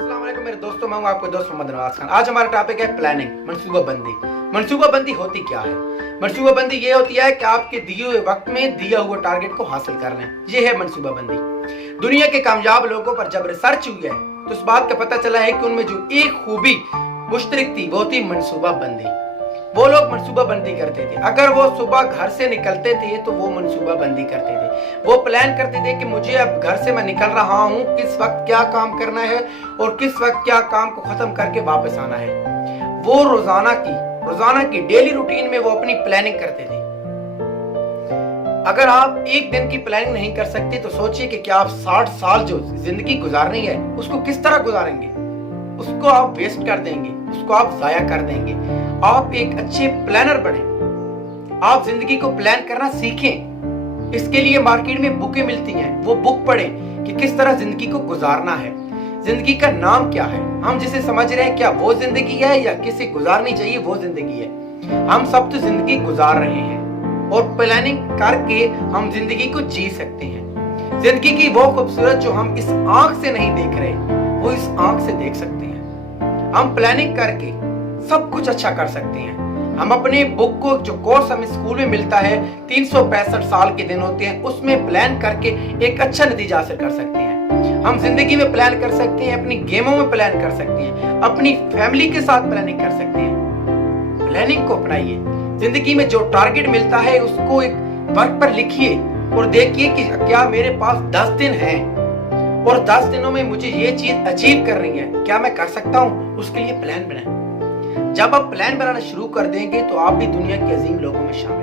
अस्सलाम वालेकुम मेरे दोस्तों, मैं हूं आपका दोस्त मोहम्मद नवाज खान। आज हमारा टॉपिक है प्लानिंग, मनसूबाबंदी। मनसूबाबंदी होती क्या है? मनसूबाबंदी ये होती है कि आपके दिए हुए वक्त में दिया हुआ टारगेट को हासिल कर लें। ये है मनसूबाबंदी। दुनिया के कामयाब लोगों पर जब रिसर्च हुई है तो इस बात का पता चला है कि उनमें जो एक खूबी मुश्तरक थी वो थी मनसूबाबंदी। वो लोग मनसूबाबंदी करते थे। अगर वो सुबह घर से निकलते थे तो वो मनसूबाबंदी करते थे। वो प्लान करते थे कि मुझे अब घर से मैं निकल रहा हूँ, किस वक्त क्या काम करना है और किस वक्त क्या काम को खत्म करके वापस आना है। वो रोजाना की डेली रूटीन में वो अपनी प्लानिंग करते थे। अगर आप एक दिन की प्लानिंग नहीं कर सकते तो सोचिए कि क्या आप 60 साल जो जिंदगी गुजारनी है उसको किस तरह गुजारेंगे। उसको आप वेस्ट कर देंगे, उसको आप जाया कर देंगे। आप एक अच्छे प्लानर बने, आप जिंदगी को प्लान करना सीखें। इसके लिए मार्केट में बुकें मिलती हैं, वो बुक पढ़ें कि किस तरह जिंदगी को गुजारना है। जिंदगी का नाम क्या है, हम जिसे समझ रहे हैं क्या वो जिंदगी है या किसे गुजारनी चाहिए वो जिंदगी है। हम सब तो जिंदगी गुजार रहे हैं और प्लानिंग करके हम जिंदगी को जी सकते हैं। जिंदगी की वो खूबसूरत जो हम इस आंख से नहीं देख रहे वो इस आंख से देख सकते हैं। हम प्लानिंग करके सब कुछ अच्छा कर सकते हैं। हम अपने बुक को जो कोर्स हमें स्कूल में मिलता है 365 साल के दिन होते हैं, उसमें प्लान करके एक अच्छा नतीजा हासिल कर सकते हैं। हम जिंदगी में प्लान कर सकते हैं, अपनी गेमों में प्लान कर सकते हैं, अपनी फैमिली के साथ प्लानिंग कर सकते हैं। प्लानिंग को अपनाइए। जिंदगी में जो टारगेट मिलता है उसको एक वर्क पर लिखिए और देखिए कि क्या मेरे पास 10 दिन हैं और 10 दिनों में मुझे ये चीज अचीव करनी है, क्या मैं कर सकता हूँ। उसके लिए प्लान बनाएं। जब आप प्लान बनाना शुरू कर देंगे तो आप भी दुनिया के अजीम लोगों में शामिल